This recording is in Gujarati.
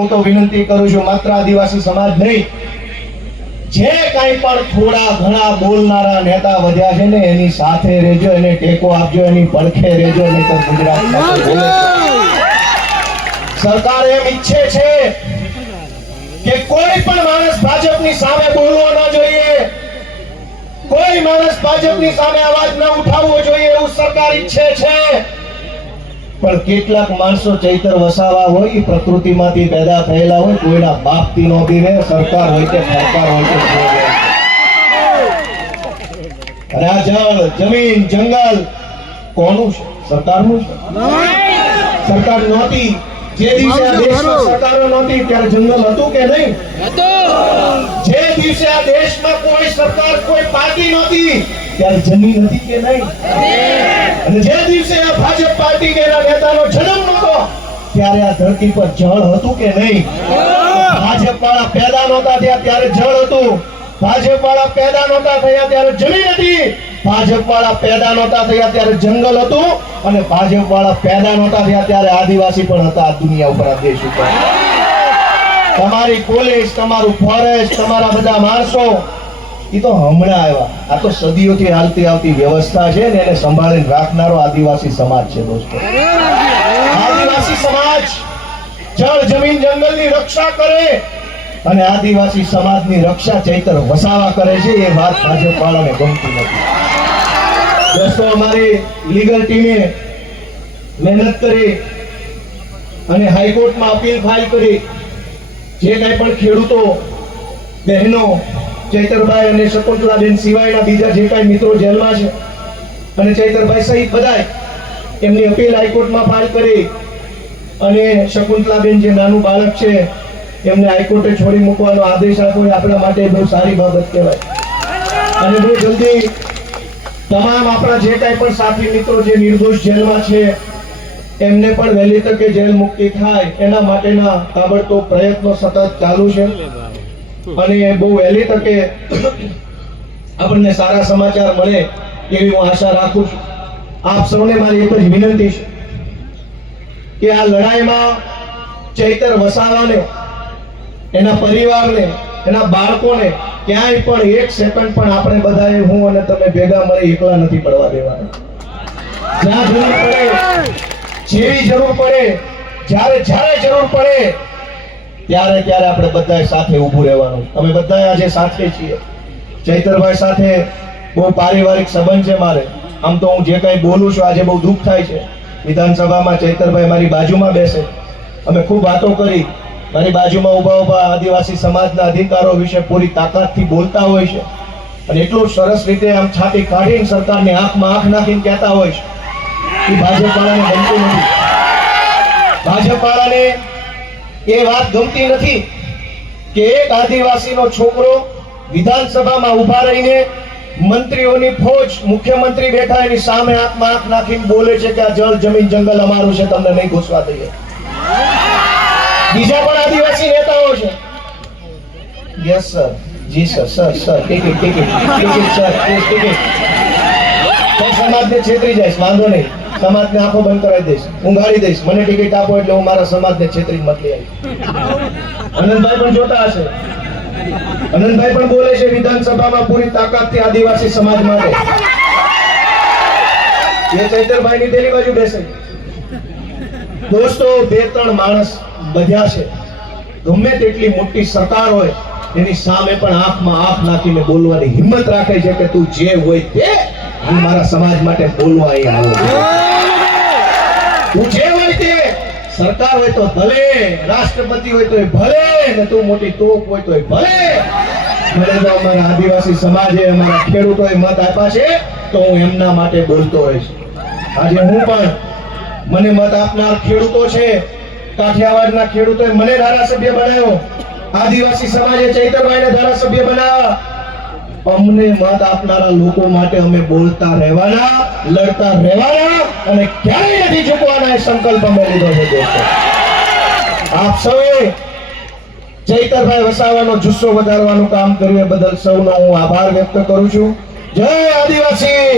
હું તો વિનંતી કરું છું, માત્ર આદિવાસી સમાજ નહીં, જે કાંઈ પણ થોડા ઘણા બોલનારા નેતા વધ્યા છે ને એની સાથે રહેજો, એને ટેકો આપજો, એની પડખે રહેજો, નહીં તો ગુજરાતમાં બોલે સરકાર એમ ઈચ્છે છે કે કોઈ પણ માણસ ભાજપની સામે બોલવો ન જોઈએ, કોઈ માણસ ભાજપની સામે અવાજ ન ઉઠાવવો જોઈએ, એવું સરકાર ઈચ્છે છે। પણ કેટલાક માણસો ચૈતર વસાવા હોય, પ્રકૃતિમાંથી પેદા થયેલા હોય, કોઈના બાપથી નો બી સરકાર હોય કે સરકાર હોય કે અને આ જળ જમીન જંગલ કોનું છે? સરકારનું છે। સરકાર નહોતી, જે દિવસે આ દેશમાં સરકારો નહોતી ત્યારે જંગલ હતું કે નહીં? જે દિવસે આ દેશમાં કોઈ સરકાર કોઈ પાર્ટી નહોતી ત્યારે જમીન હતી કે નહીં? અને જે દિવસે આ ભાજપ પાર્ટી કે એના નેતાનો જન્મ નહોતો ત્યારે આ ધરતી પર જળ હતું કે નહીં? ભાજપ વાળા પેદા નહોતા થયા ત્યારે જળ હતું, ભાજપ વાળા પેદા નહોતા થયા ત્યારે જમીન હતી, ભાજપ વાળા પેદા નહોતા થયા ત્યારે જંગલ હતું, અને ભાજપ વાળા પેદા નહોતા થયા ત્યારે આદિવાસી પણ હતા આ દુનિયા ઉપર, આ દેશ ઉપર। તમારી પોલીસ, તમારું ફોરેસ્ટ, તમારા બધા માણસો એ તો હમણાં આવ્યા, આ તો સદીઓથી હાલતી આવતી વ્યવસ્થા છે ને એને સંભાળીને રાખનારો આદિવાસી સમાજ છે દોસ્તો। આદિવાસી સમાજ જળ જમીન જંગલની રક્ષા કરે અને આદિવાસી સમાજની રક્ષા ચૈતર વસાવા કરે છે, એ વાત ભાજપ વાળાને ગમતી નથી દોસ્તો। અમારી લીગલ ટીમે મહેનત કરી અને હાઈકોર્ટમાં અપીલ ફાઇલ કરી, જે કાંઈ પણ ખેડૂતો બહેનો ચૈતરભાઈ અને શકુંતલાબેન સિવાયના બીજા જે કાંઈ મિત્રો જેલમાં છે અને ચૈતરભાઈ સહિત બધાય એમની અપીલ હાઈકોર્ટમાં ફાઇલ કરી અને શકુંતલાબેન જે નાનું બાળક છે એમને હાઈકોર્ટે છોડી મૂકવાનો આદેશ આપ્યો, એ આપણા માટે બહુ સારી બાબત કહેવાય। અને બહુ જલ્દી તમામ આપણા જે કાંઈ પણ સાથી મિત્રો જે નિર્દોષ જેલમાં છે એમને પણ વહેલી તકે જેલ મુક્તિ થાય એના માટેના તાબડતોબ પ્રયત્નો સતત ચાલુ છે અને બહુ વહેલી તકે આપણને સારા સમાચાર મળે એવી હું આશા રાખું છું। આપ સૌને મારી એક જ વિનંતી છે કે આ લડાઈમાં ચૈતર વસાવાને, એના પરિવારને, એના બાળકોને ક્યાંય પણ એક સેકન્ડ પણ આપણે બધાએ, હું અને તમે ભેગા મળી એકલા નથી પડવા દેવાના। જ્યાં જરૂર પડે, જેવી જરૂર પડે, જ્યારે જરૂર પડે ત્યારે આપણે બધાએ સાથે ઊભું રહેવાનું। અમે બધાએ આજે સાથે છીએ। ચૈતરભાઈ સાથે બહુ પારિવારિક સંબંધ છે મારે, આમ તો હું જે કાંઈ બોલું છું આજે બહુ દુઃખ થાય છે। વિધાનસભામાં ચૈતરભાઈ મારી બાજુમાં બેસે, અમે ખૂબ વાતો કરી, મારી બાજુમાં ઊભા આદિવાસી સમાજના અધિકારો વિશે પૂરી તાકાતથી બોલતા હોય છે અને એટલું સરસ રીતે આમ છાતી કાઢીને સરકારની આંખમાં આંખ નાખીને કહેતા હોય છે એ ભાજપ વાળાને ગમતું નથી। ભાજપ વાળાને એ વાત ગમતી નથી કે એક આદિવાસીનો છોકરો વિધાનસભામાં ઊભા રહીને મંત્રીઓની ફોજ, મુખ્યમંત્રી બેઠા એની સામે આંખમાં આંખ નાખીને બોલે છે કે આ જળ જમીન જંગલ અમારું છે, તમને નહીં ઘૂસવા દઈએ। બીજા પણ આદિવાસી નેતાઓ છે, યસ સર, જી sir, sir ticket sir, ticket સમાજને છેતરી જાય, વાંધો નહીં, સમાજને આંખો બંધ કરાવી દઈશ, હું ગાળી દઈશ, મને ટિકિટ આપો એટલે હું મારા સમાજને છેતરી મત લઈ આવીશ। અનંતભાઈ પણ જોતા હશે, અનંતભાઈ પણ બોલે છે વિધાનસભામાં પૂરી તાકાતથી આદિવાસી સમાજ માટે। એ ચૈતરભાઈની પેલી બાજુ બેસે। દોસ્તો, બે ત્રણ માણસ બધ્યા છે, ગમે તેટલી મોટી સરકાર હોય એની સામે પણ આંખમાં આંખ નાખીને બોલવાની હિંમત રાખે છે કે તું જે હોય તે, હું મારા સમાજ માટે બોલવા અહીં આવ્યો છું। તું જે હોય તે, સરકાર હોય તો ભલે, રાષ્ટ્રપતિ હોય તો ભલે, ને તું મોટી તોપ હોય તો ભલે, મને તો અમારા આદિવાસી સમાજે, અમારા ખેડૂતોએ મત આપ્યા છે તો હું એમના માટે બોલતો હોઈશ। આજે હું પણ, મને મત આપનાર ખેડૂતો છે, કાઠિયાવાડના ખેડૂતોએ મને ધારાસભ્ય બનાવ્યો, આદિવાસી સમાજે ચૈતરભાઈને ધારાસભ્ય બનાવ્યા। અમને મત આપનારા લોકો માટે અમે બોલતા રહેવાના, લડતા રહેવાના અને ક્યારેય નથી ઝૂકવાના, એ સંકલ્પ અમે લીધો છે દોસ્તો। આપ સૌએ ચૈતરભાઈ વસાવાનો જુસ્સો વધારવાનું કામ કર્યું એ બદલ સૌનો હું આભાર વ્યક્ત કરું છું। જય આદિવાસી।